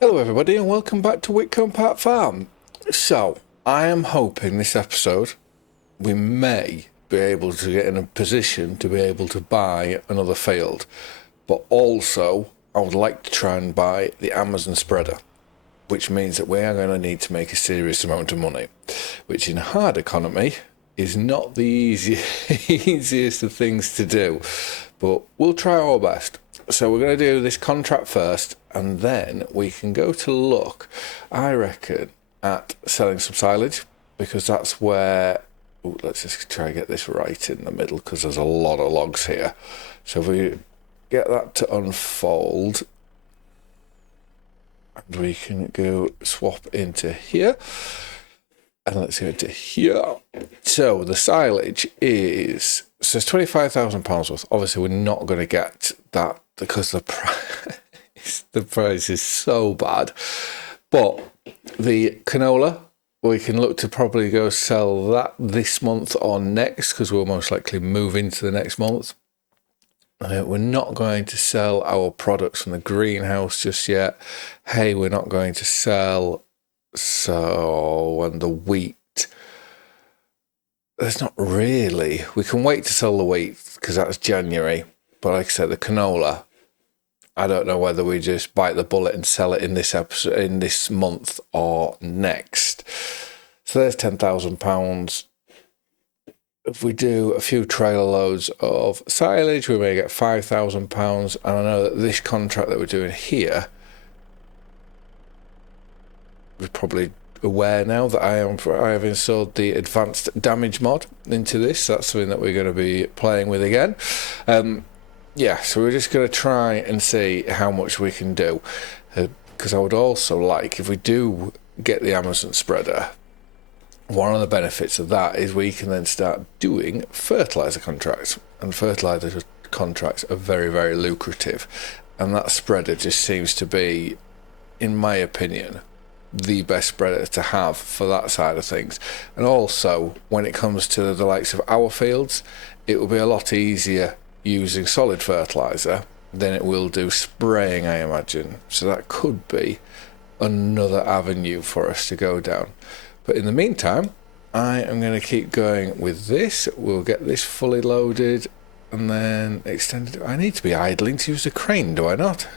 Hello everybody and welcome back to Witcombe Park Farm. So, I am hoping this episode we may be able to get in a position to be able to buy another field. But also, I would like to try and buy the Amazon spreader, which means that we are going to need to make a serious amount of money, which in hard economy is not the easiest of things to do. But we'll try our best. So we're going to do this contract first, and then we can go to look, I reckon, at selling some silage, because that's where... Ooh, let's just try and get this right in the middle, because there's a lot of logs here. So if we get that to unfold, and we can go swap into here, and let's go into here. So the silage is... So it's £25,000 worth. Obviously, we're not going to get that because the price is so bad. But the canola, we can look to probably go sell that this month or next, because we'll most likely move into the next month. We're not going to sell our products from the greenhouse just yet. Hay, we're not going to sell. So, and the wheat, there's not really. We can wait to sell the wheat because that's January. But like I said, the canola, I don't know whether we just bite the bullet and sell it in this episode, in this month or next. So there's £10,000. If we do a few trailer loads of silage, we may get £5,000. And I know that this contract that we're doing here, we're probably aware now that I have installed the advanced damage mod into this. That's something that we're going to be playing with again. Yeah, so we're just going to try and see how much we can do, because I would also like, if we do get the Amazon spreader, one of the benefits of that is we can then start doing fertilizer contracts, and fertilizer contracts are very, very lucrative, and that spreader just seems to be, in my opinion, the best spreader to have for that side of things. And also, when it comes to the likes of our fields, it will be a lot easier using solid fertilizer than it will do spraying, I imagine. So that could be another avenue for us to go down. But in the meantime, I am going to keep going with this. We'll get this fully loaded and then extended. I need to be idling to use the crane, do I not?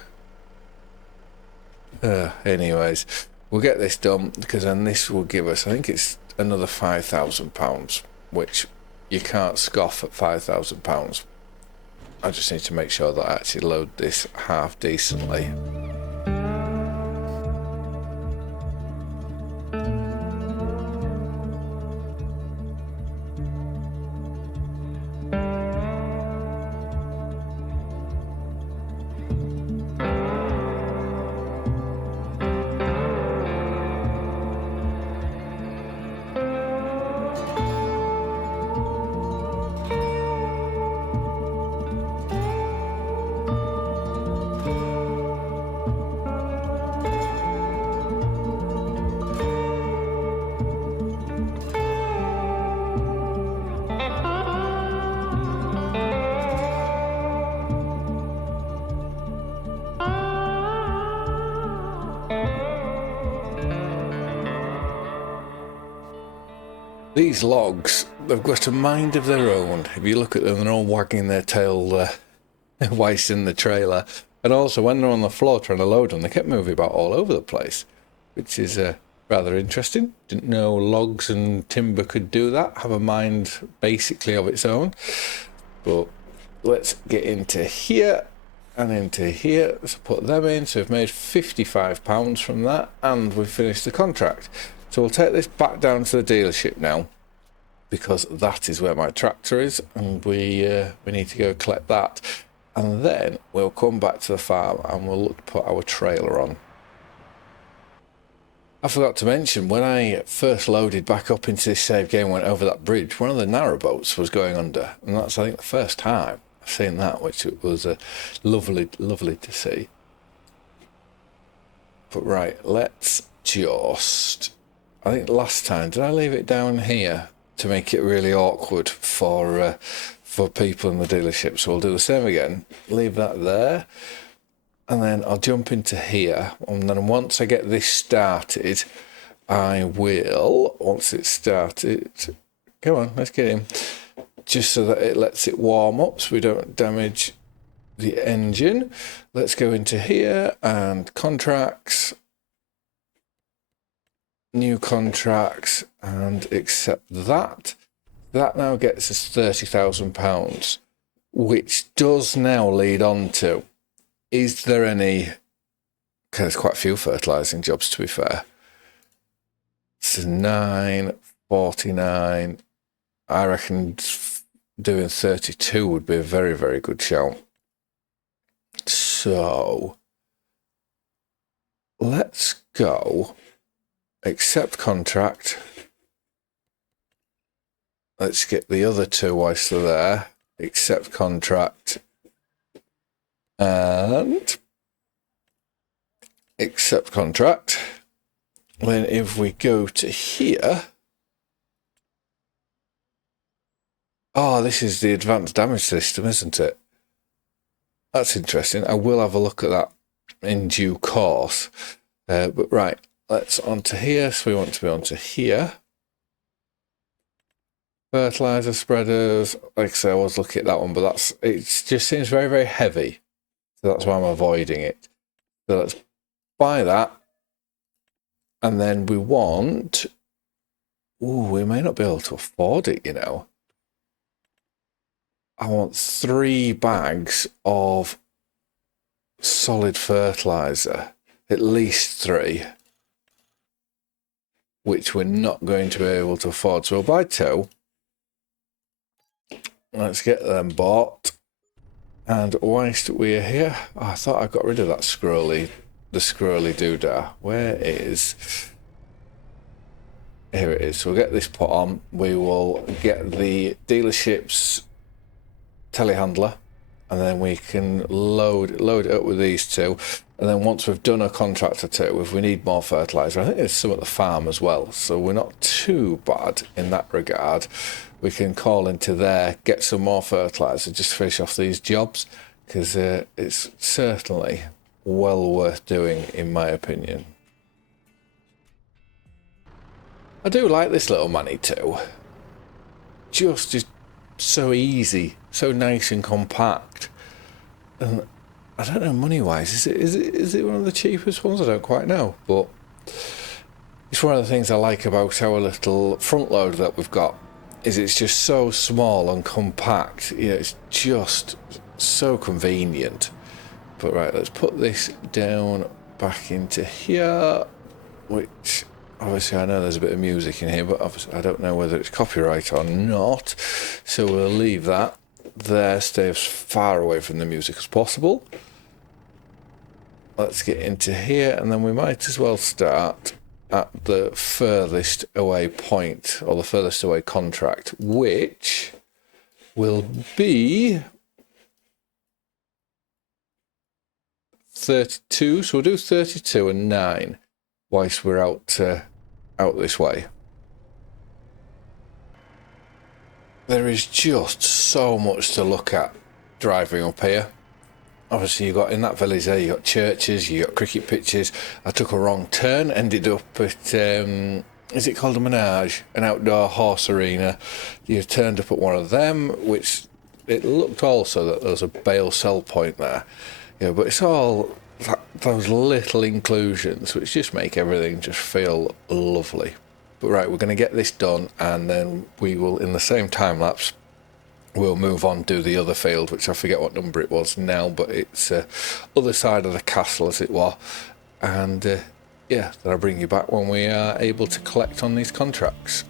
Anyways, we'll get this done, because then this will give us, I think it's another £5,000, which you can't scoff at £5,000. I just need to make sure that I actually load this half decently. These logs, they've got a mind of their own. If you look at them, they're all wagging their tail whilst in the trailer. And also, when they're on the floor trying to load them, they kept moving about all over the place, which is rather interesting. Didn't know logs and timber could do that, have a mind basically of its own. But let's get into here and into here. Let's put them in. So we've made £55 from that, and we've finished the contract. So we'll take this back down to the dealership now, because that is where my tractor is, and we need to go collect that. And then we'll come back to the farm and we'll look to put our trailer on. I forgot to mention, when I first loaded back up into this save game, went over that bridge, one of the narrowboats was going under. And that's, I think, the first time I've seen that, which was lovely, lovely to see. But right, let's just... I think last time, did I leave it down here to make it really awkward for people in the dealership? So we'll do the same again. Leave that there. and then I'll jump into here, and then once I get this started, I will, once it's started, come on, let's get in, just so that it lets it warm up so we don't damage the engine. Let's go into here and contracts, new contracts, and accept that. That now gets us £30,000, which does now lead on to, is there any, because there's quite a few fertilising jobs to be fair. So 9.49, I reckon doing 32 would be a very, very good shout. So let's go accept contract. Let's get the other two whilst they're there. Accept contract and accept contract. Then if we go to here, oh, this is the advanced damage system, isn't it? That's interesting. I will have a look at that in due course. But right, let's onto here. So we want to be onto here. Fertilizer spreaders. Like I say, I was looking at that one, but it just seems very, very heavy. So that's why I'm avoiding it. So let's buy that. And then we want, we may not be able to afford it, you know. I want 3 bags of solid fertilizer, at least 3, which we're not going to be able to afford. So we'll buy 2. Let's get them bought. And whilst we're here, I thought I got rid of that the scrolly doodah. Where is? Here it is. So we'll get this put on. We will get the dealership's telehandler, and then we can load it up with these 2. And then once we've done a contract or 2, if we need more fertilizer, I think there's some at the farm as well. So we're not too bad in that regard. We can call into there, get some more fertilizer, just to finish off these jobs, because it's certainly well worth doing, in my opinion. I do like this little money too. Just so easy, so nice and compact. And I don't know, money-wise, is it one of the cheapest ones? I don't quite know, but it's one of the things I like about our little front loader that we've got. Is it's just so small and compact. You know, it's just so convenient. But right, let's put this down back into here, which obviously I know there's a bit of music in here, but obviously I don't know whether it's copyright or not. So we'll leave that there, stay as far away from the music as possible. Let's get into here, and then we might as well start at the furthest away point, or the furthest away contract, which will be 32. So we'll do 32 and 9 whilst we're out this way. There is just so much to look at driving up here. Obviously, you got in that village there, you got churches, you got cricket pitches. I took a wrong turn, ended up at, is it called a Menage? An outdoor horse arena. You turned up at one of them, which it looked also that there was a bale sell point there. Yeah, but it's all those little inclusions which just make everything just feel lovely. But right, we're going to get this done, and then we will, in the same time lapse, we'll move on to the other field, which I forget what number it was now, but it's other side of the castle, as it were. And yeah, then I'll bring you back when we are able to collect on these contracts.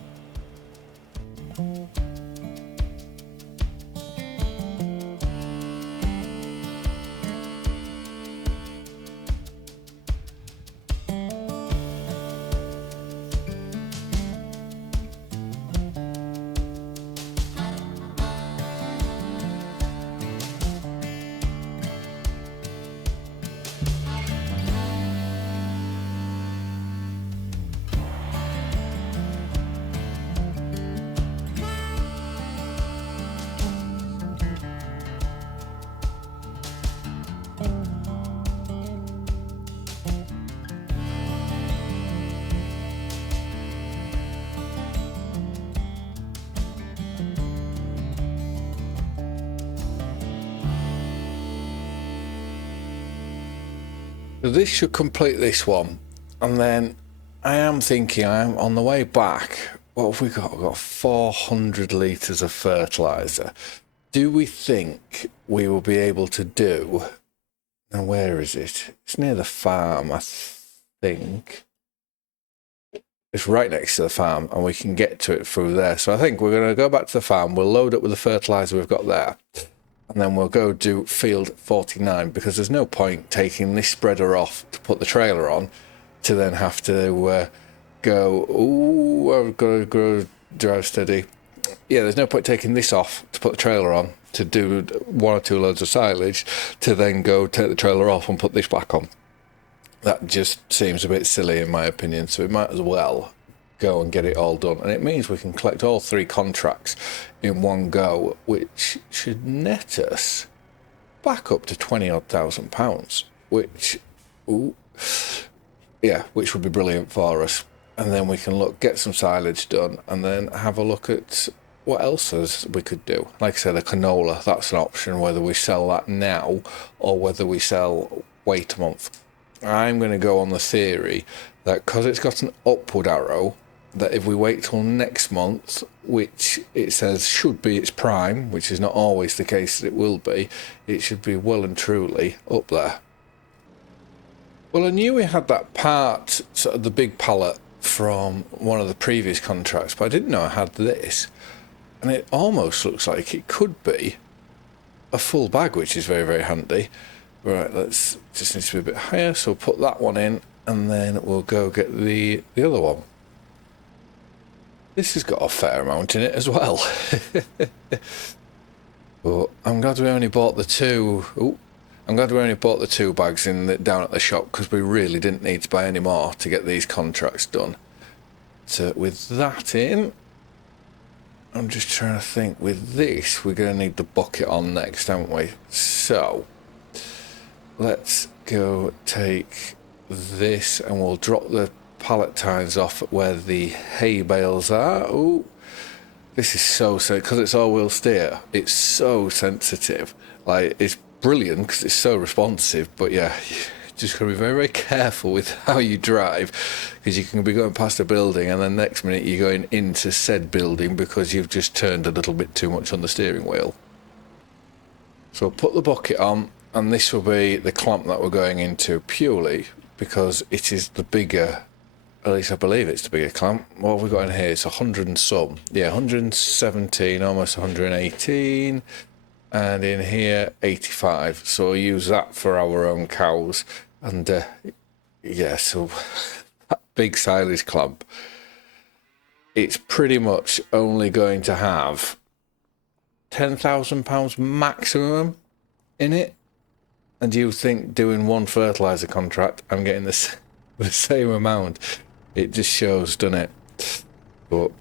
So this should complete this one, and then I am thinking I'm on the way back. What have we got? We've got 400 litres of fertiliser. Do we think we will be able to do... Now, where is it? It's near the farm, I think. It's right next to the farm, and we can get to it through there. So I think we're going to go back to the farm. We'll load up with the fertiliser we've got there. And then we'll go do field 49, because there's no point taking this spreader off to put the trailer on to then have to go, ooh, I've got to go drive steady. Yeah, there's no point taking this off to put the trailer on to do 1 or 2 loads of silage to then go take the trailer off and put this back on. That just seems a bit silly in my opinion, so we might as well go and get it all done. And it means we can collect all 3 contracts in one go, which should net us back up to 20-odd thousand pounds, which, ooh, yeah, which would be brilliant for us. And then we can get some silage done, and then have a look at what else we could do. Like I said, the canola, that's an option, whether we sell that now or whether we wait a month. I'm going to go on the theory that because it's got an upward arrow, that if we wait till next month, which it says should be its prime, which is not always the case that it will be, it should be well and truly up there. Well, I knew we had that part, sort of the big pallet from one of the previous contracts, but I didn't know I had this. And it almost looks like it could be a full bag, which is very, very handy. Right, just needs to be a bit higher, so we'll put that one in, and then we'll go get the other one. This has got a fair amount in it as well. But I'm glad we only bought the 2. Ooh, I'm glad we only bought the 2 bags down at the shop, because we really didn't need to buy any more to get these contracts done. So with that in, I'm just trying to think, with this, we're going to need the bucket on next, aren't we? So, let's go take this, and we'll drop the pallet tines off where the hay bales are. Ooh, this is so because it's all-wheel steer. It's so sensitive. Like, it's brilliant because it's so responsive, but yeah, just got to be very, very careful with how you drive, because you can be going past a building and then next minute you're going into said building because you've just turned a little bit too much on the steering wheel. So I'll put the bucket on, and this will be the clamp that we're going into, purely because it is the bigger, at least I believe it's the bigger clamp. What have we got in here? It's 100 and some. Yeah, 117, almost 118. And in here, 85. So we'll use that for our own cows. And yeah, so that big silage clamp, it's pretty much only going to have £10,000 maximum in it. And you think doing one fertiliser contract, I'm getting the same amount. It just shows, doesn't it? But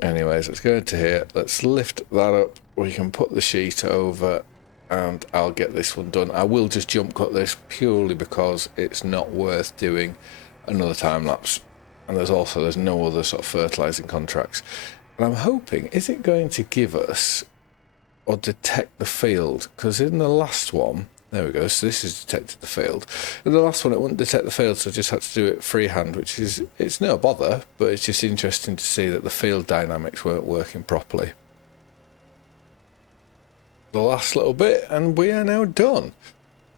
anyways, let's go into here. Let's lift that up. We can put the sheet over, and I'll get this one done. I will just jump cut this purely because it's not worth doing another time lapse. And there's no other sort of fertilising contracts. And I'm hoping, is it going to give us or detect the field? Because in the last one, there we go, so this has detected the field. In the last one it wouldn't detect the field, so I just had to do it freehand, which is, it's no bother, but it's just interesting to see that the field dynamics weren't working properly. The last little bit, and we are now done.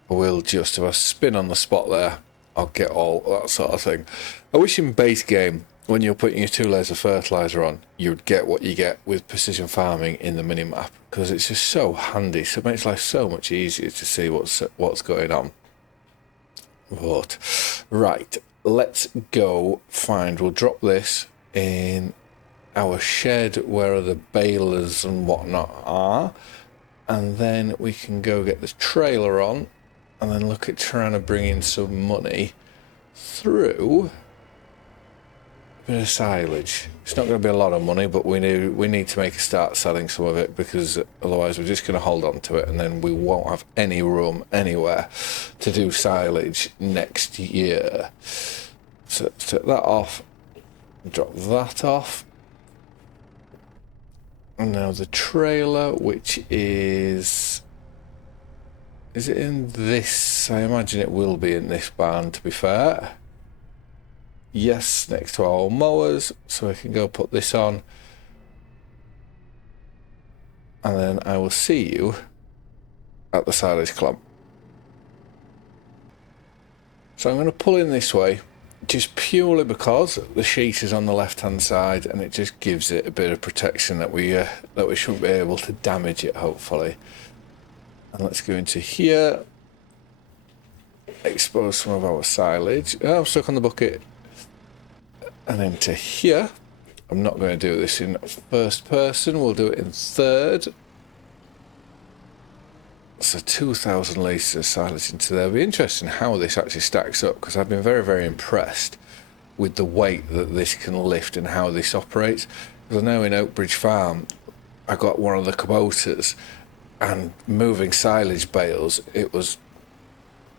We'll just have a spin on the spot there. I'll get all that sort of thing. I wish in base game, when you're putting your 2 layers of fertiliser on, you'd get what you get with precision farming in the minimap, because it's just so handy. So it makes life so much easier to see what's going on. But right, let's go we'll drop this in our shed where the balers and whatnot are, and then we can go get the trailer on, and then look at trying to bring in some money through a bit of silage. It's not going to be a lot of money, but we need to make a start selling some of it, because otherwise we're just going to hold on to it, and then we won't have any room anywhere to do silage next year. So let's take that off, drop that off. And now the trailer, which is Is it in this? I imagine it will be in this barn, to be fair. Yes, next to our mowers, so I can go put this on. And then I will see you at the silage clump. So I'm going to pull in this way, just purely because the sheet is on the left-hand side, and it just gives it a bit of protection that we shouldn't be able to damage it, hopefully. And let's go into here, expose some of our silage. Oh, I'm stuck on the bucket. And into here. I'm not going to do this in first person, we'll do it in third. So 2,000 litres of silage into there. It'll be interesting how this actually stacks up, because I've been very, very impressed with the weight that this can lift and how this operates. Because I know in Oakbridge Farm, I got one of the Kubotas, and moving silage bales, it was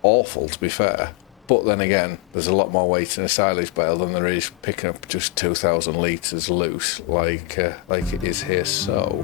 awful, to be fair. But then again, there's a lot more weight in a silage bale than there is picking up just 2,000 litres loose, like it is here. So.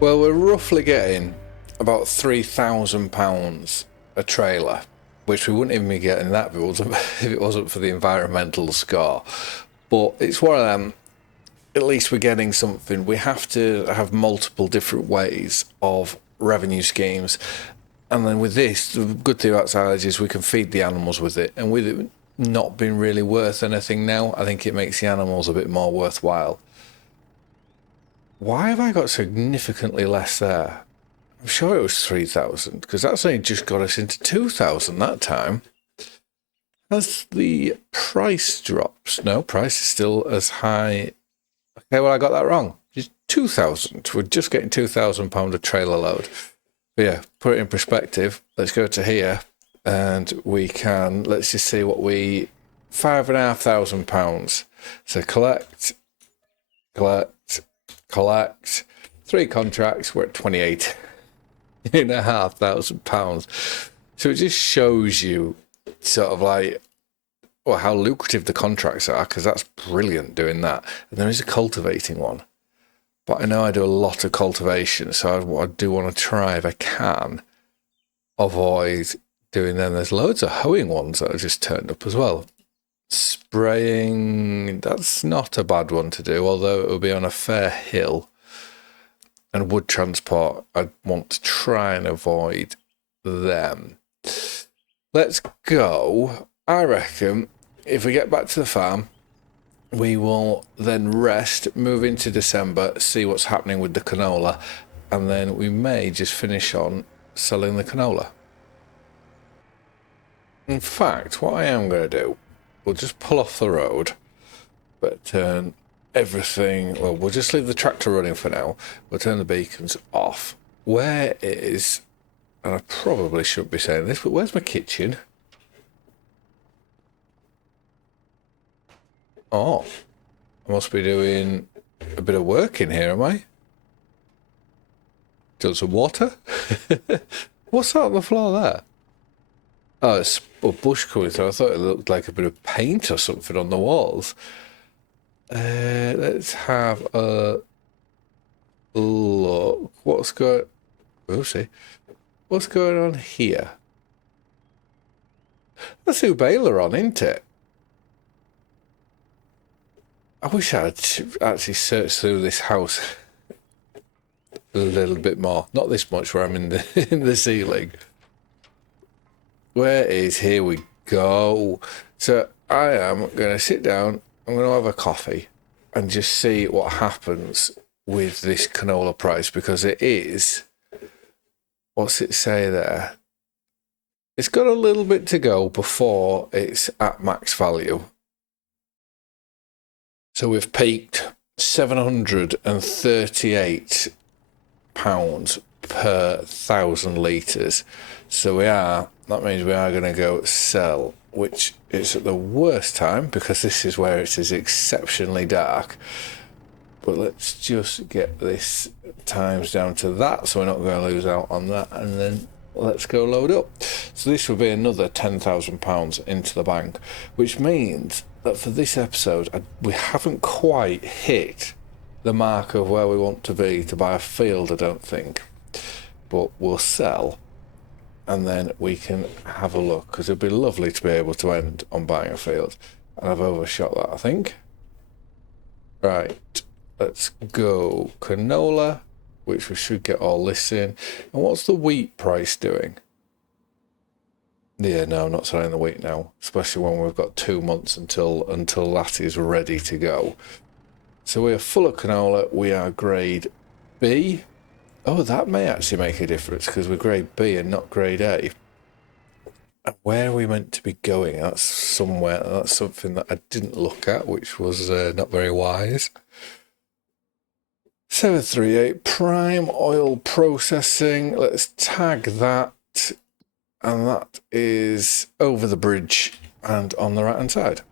Well, we're roughly getting about £3,000 a trailer, which we wouldn't even be getting that if it wasn't for the environmental score. But it's one of them, at least we're getting something. We have to have multiple different ways of revenue schemes. And then with this, the good thing about silage is we can feed the animals with it. And with it not being really worth anything now, I think it makes the animals a bit more worthwhile. Why have I got significantly less there? I'm sure it was 3,000, because that's only just got us into 2,000 that time. Has the price drops? No, price is still as high. Okay, well, I got that wrong. Just 2,000. We're just getting £2,000 a trailer load. But yeah, put it in perspective. Let's go to here, and we can, let's just see what we, £5,500. So collect, 3 contracts, we're at £28,500. So it just shows you sort of like, well, how lucrative the contracts are, because that's brilliant doing that. And there is a cultivating one, but I know I do a lot of cultivation, so I do want to try, if I can, avoid doing them. There's loads of hoeing ones that have just turned up as well. Spraying, that's not a bad one to do, although it will be on a fair hill. And wood transport, I want to try and avoid them. Let's go. I reckon if we get back to the farm, we will then rest, move into December, see what's happening with the canola, and then we may just finish on selling the canola. In fact, what I am going to do, we'll just pull off the road, but turn everything, well, we'll just leave the tractor running for now. We'll turn the beacons off. Where is, and I probably shouldn't be saying this, but where's my kitchen? Oh, I must be doing a bit of work in here, am I? Done some water? What's that on the floor there? Oh, it's a bush coming through. I thought it looked like a bit of paint or something on the walls. Let's have a... look. What's going... We'll see. What's going on here? That's who Baylor on, isn't it? I wish I'd actually searched through this house a little bit more. Not this much where I'm in the in the ceiling. Where is... Here we go. So I am going to sit down. I'm going to have a coffee and just see what happens with this canola price, because it is... What's it say there? It's got a little bit to go before it's at max value. So we've peaked £738 per 1,000 litres. So that means we are going to go sell, which is at the worst time because this is where it is exceptionally dark. But let's just get this times down to that so we're not going to lose out on that, and then let's go load up. So this will be another £10,000 into the bank, which means that for this episode we haven't quite hit the mark of where we want to be to buy a field, I don't think, but we'll sell and then we can have a look, because it'd be lovely to be able to end on buying a field, and I've overshot that, I think. Right, let's go canola, which we should get all this in. And what's the wheat price doing? Yeah, no, I'm not selling the wheat now, especially when we've got 2 months until that is ready to go. So we are full of canola. We are grade B. Oh, that may actually make a difference because we're grade B and not grade A. And where are we meant to be going? That's somewhere. That's something that I didn't look at, which was not very wise. 738 prime oil processing. Let's tag that. And that is over the bridge and on the right hand side.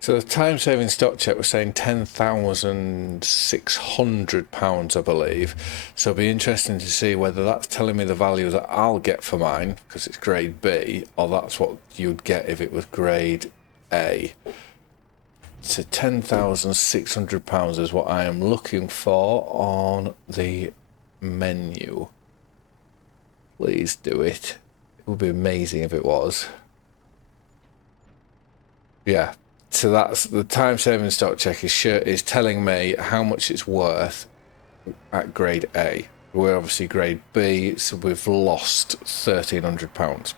So the time saving stock check was saying £10,600, I believe. So it'll be interesting to see whether that's telling me the value that I'll get for mine because it's grade B, or that's what you'd get if it was grade A. So £10,600 is what I am looking for on the menu. Please do it. It would be amazing if it was. Yeah. So that's the time saving stock check is telling me how much it's worth at grade A. We're obviously grade B, so we've lost £1,300.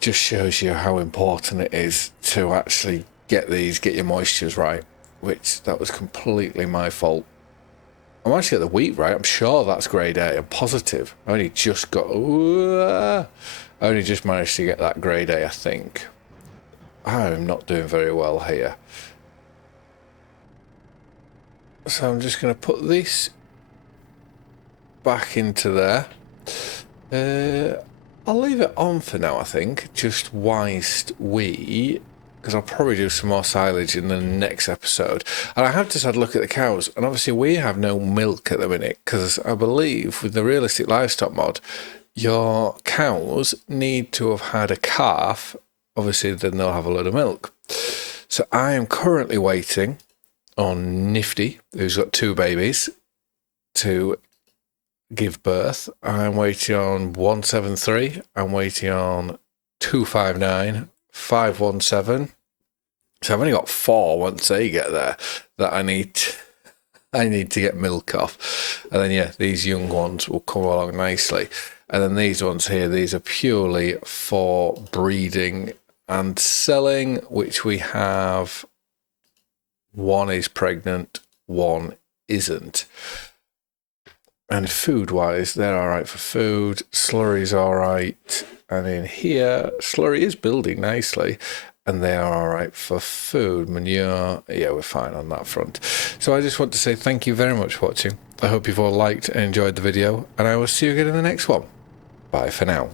Just shows you how important it is to actually get your moistures right, which that was completely my fault. I'm actually at the wheat right. I'm sure that's grade A. I'm positive. I only just managed to get that grade A, I think. I'm not doing very well here. So I'm just going to put this back into there. I'll leave it on for now, I think, just whilst because I'll probably do some more silage in the next episode. And I have just had a look at the cows, and obviously we have no milk at the minute, because I believe with the realistic livestock mod, your cows need to have had a calf. Obviously, then they'll have a load of milk. So I am currently waiting on Nifty, who's got 2 babies, to give birth. I'm waiting on 173. I'm waiting on 259. 517. So I've only got 4 once they get there that I need to get milk off. And then yeah, these young ones will come along nicely. And then these ones here, these are purely for breeding and selling, which we have. 1 is pregnant, 1 isn't. And food-wise, they're all right for food. Slurry's all right. And in here, slurry is building nicely. And they are all right for food. Manure, yeah, we're fine on that front. So I just want to say thank you very much for watching. I hope you've all liked and enjoyed the video. And I will see you again in the next one. Bye for now.